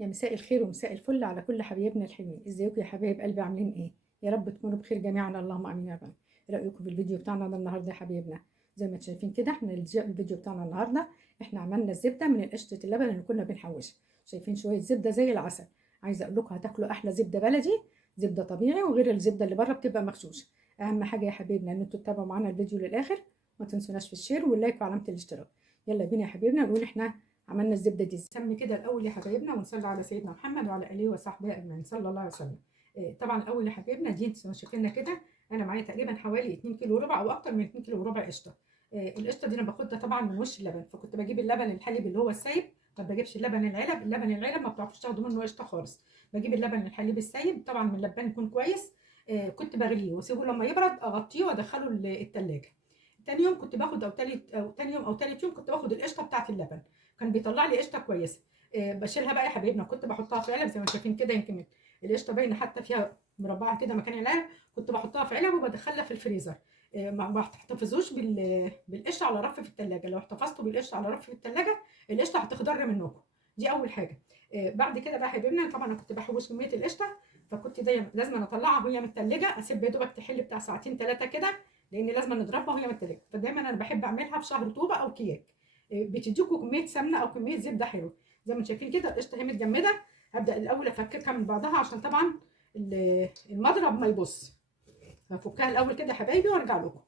يا مساء الخير ومساء الفل على كل حبايبنا الحلوين. ازيكم يا حبايب قلبي؟ عاملين ايه؟ يا رب تكونوا بخير جميعا، اللهم امين يا رب. ايه رايكم في الفيديو بتاعنا ده النهارده يا حبايبنا؟ زي ما انتم شايفين كده، احنا الفيديو بتاعنا النهارده احنا عملنا الزبده من قشطه اللبن اللي كنا بنحوشها. شايفين شويه زبده زي العسل. عايزه اقول لكم هتاكلوا احلى زبده بلدي، زبده طبيعي، وغير الزبده اللي بره بتبقى مغشوشه. اهم حاجه يا حبايبنا ان انتوا تتابعوا معانا الفيديو للاخر، ما تنسوناش في الشير واللايك وعلامه الاشتراك. يلا بينا يا حبايبنا نقول احنا عملنا الزبده دي نسمي كده الاول يا حبايبنا، ونصلي على سيدنا محمد وعلى اله وصحبه اجمعين صلى الله عليه وسلم. طبعا الاول يا حبايبنا دي انتوا شايفيننا كده، انا معايا تقريبا حوالي 2 كيلو وربع او اكتر من 2 كيلو وربع قشطه. القشطه دي انا باخدها طبعا من وش اللبن، فكنت بجيب اللبن الحليب اللي هو السايب، ما بجيبش اللبن العلب. اللبن العلب ما بتعرفوش تاخدوا منه قشطه خالص. بجيب اللبن الحليب السايب طبعا من لبان يكون كويس. كنت بغليه واسيبه لما يبرد، اغطيه وادخله التلاجة. تاني يوم كنت باخد او تاني يوم او تالت يوم كنت باخد القشطه بتاعت اللبن، كان بيطلع لي قشطه كويسه. بشيلها بقى يا حبايبنا، كنت بحطها في علب زي ما شايفين كده، يمكن القشطه باينه حتى فيها مربعه كده مكان العلب. كنت بحطها في علب وبدخلها في الفريزر. ما احتفظوش بالقشطه على رف في الثلاجه. لو احتفظتوا بالقشطه على رف في الثلاجه القشطه هتخضر منكم. دي اول حاجه. بعد كده بقى يا حبايبنا، طبعا انا كنت بحوش كميه القشطه، فكنت دايما لازم اطلعها وهي من الثلاجه، اسيب يا دوبك تحل بتاع ساعتين ثلاثه كده، لان لازم نضربها وهي من الثلاجه. فدايما انا بحب اعملها في شهر طوبه او كياك. بتديكوا كميه سمنه او كميه زبده حلوه. زي ما شايفين كده القشطه هي متجمده. هبدا الاول افككها من بعضها عشان طبعا المضرب ما يبص. هفكها الاول كده يا حبايبي وارجع لكم.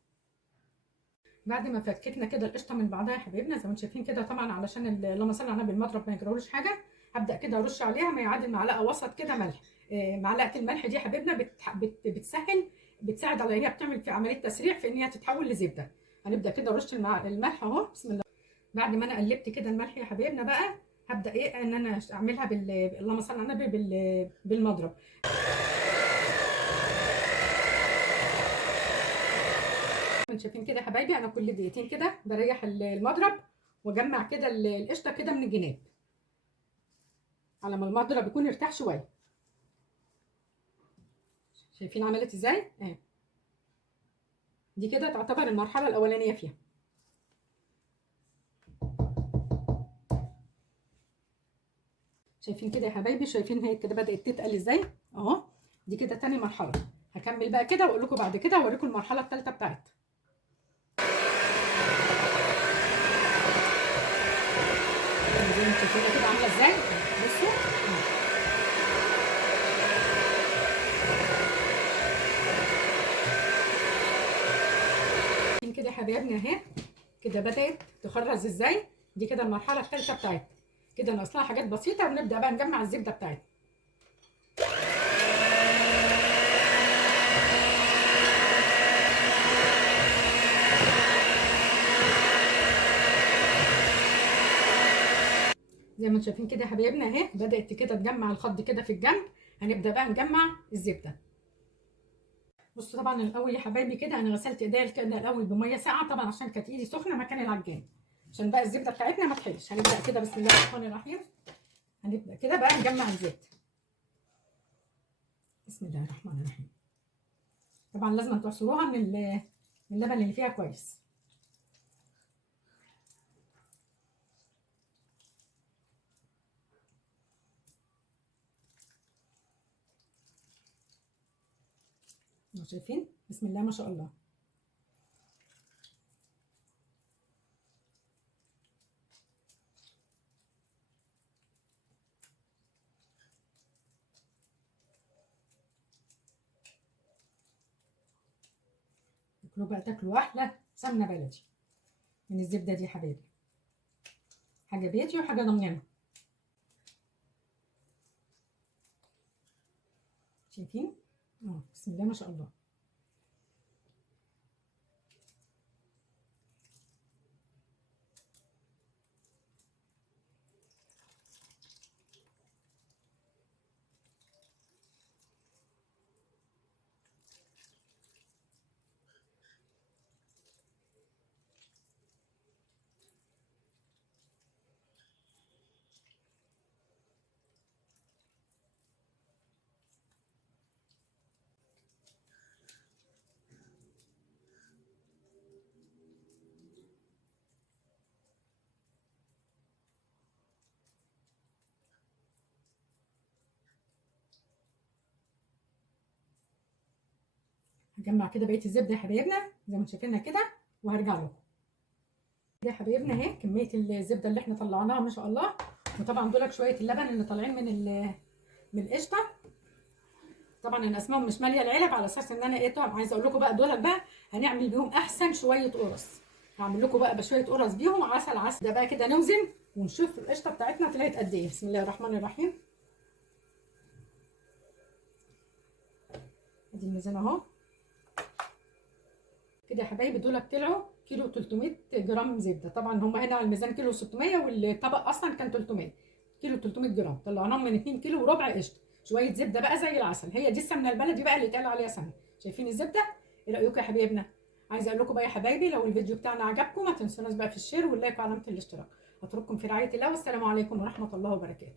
بعد ما فككنا كده القشطه من بعضها يا حبايبنا، زي ما انتم شايفين كده، طبعا علشان اللهم صل على النبي المضرب ما يجرالوش حاجه، هبدا كده ارش عليها ما يعادل معلقه وسط كده ملح. معلقه الملح دي يا حبايبنا بتساعد على، هي بتعمل في عمليه تسريع في ان هي تتحول لزبده. هنبدا كده ارش الملح اهو، بسم الله. بعد ما انا قلبت كده الملح يا حبايبنا بقى، هبدا ايه ان انا اعملها اللهم صل على النبي بالمضرب. انتوا شايفين كده يا حبايبي، انا كل دقيقتين كده بريح المضرب واجمع كده القشطه كده من الجناب على ما المضرب يكون ارتاح شويه. شايفين عملت ازاي؟ دي كده تعتبر المرحله الاولانيه فيها. شايفين كده يا حبايبي، شايفين هي كده بدات تتقل ازاي اهو. دي كده تاني مرحله. هكمل بقى كده واقول لكم بعد كده، اوريكم المرحله الثالثه بتاعتها. زي ما انتوا شايفين كده عامله ازاي. بصوا كده يا حبايبنا اهي، كده بدات تخرز ازاي. دي كده المرحله الثالثه بتاعتها. كده ناقص حاجات بسيطه ونبدا بقى نجمع الزبده بتاعتنا. زي ما انتم شايفين كده يا حبايبنا اهي، بدات كده تجمع الخض كده في الجنب. هنبدا بقى نجمع الزبده. بصوا طبعا الاول يا حبايبي كده انا غسلت ايديا كده الاول بميه ساقعه طبعا عشان كانت ايدي سخنه مكان العجان، عشان بقى الزبده بتاعتنا ما تحلش. هنبدا كده بسم الله الرحمن الرحيم. هنبدا كده بقى نجمع الزبده. بسم الله الرحمن الرحيم. طبعا لازم تعصروها من اللبن اللي فيها كويس. شايفين بسم الله ما شاء الله. تاكلوا بقى، تاكلوا احلى سمنه بلدي من الزبده دي يا حبايبي. حاجه بيتي وحاجه ضمنانه. شايفين بسم الله ما شاء الله. هجمع كده بقيه الزبده يا حبايبنا زي ما انتم شايفينها كده، وهرجع لكم. يا حبايبنا اهي كميه الزبده اللي احنا طلعناها ما شاء الله. وطبعا دول شويه اللبن اللي طالعين من القشطه. طبعا انا اسمهم مش ماليه العلب على اساس ان انا ايه، طبعا عايزه اقول لكم بقى دول بقى هنعمل بيهم احسن شويه قرص. هعمل لكم بقى بشويه قرص بيهم عسل. ده بقى كده نوزن ونشوف القشطه بتاعتنا طلعت قد ايه. بسم الله الرحمن الرحيم. ادي الميزان اهو كده يا حبايبي. دول طلعوا كيلو 300 جرام زبده. طبعا هم هنا على الميزان كيلو 600 والطبق اصلا كان 300. كيلو 300 جرام طلعناهم من 2 كيلو وربع قشطه. شويه زبده بقى زي العسل. هي دي السمنه البلدي بقى اللي اتقال عليها سمنه. شايفين الزبده؟ ايه رايكم يا حبايبنا؟ عايزه اقول لكم بقى يا حبايبي لو الفيديو بتاعنا عجبكم ما تنسوناش بقى في الشير واللايك وعلامه الاشتراك. اترككم في رعايه الله والسلام عليكم ورحمه الله وبركاته.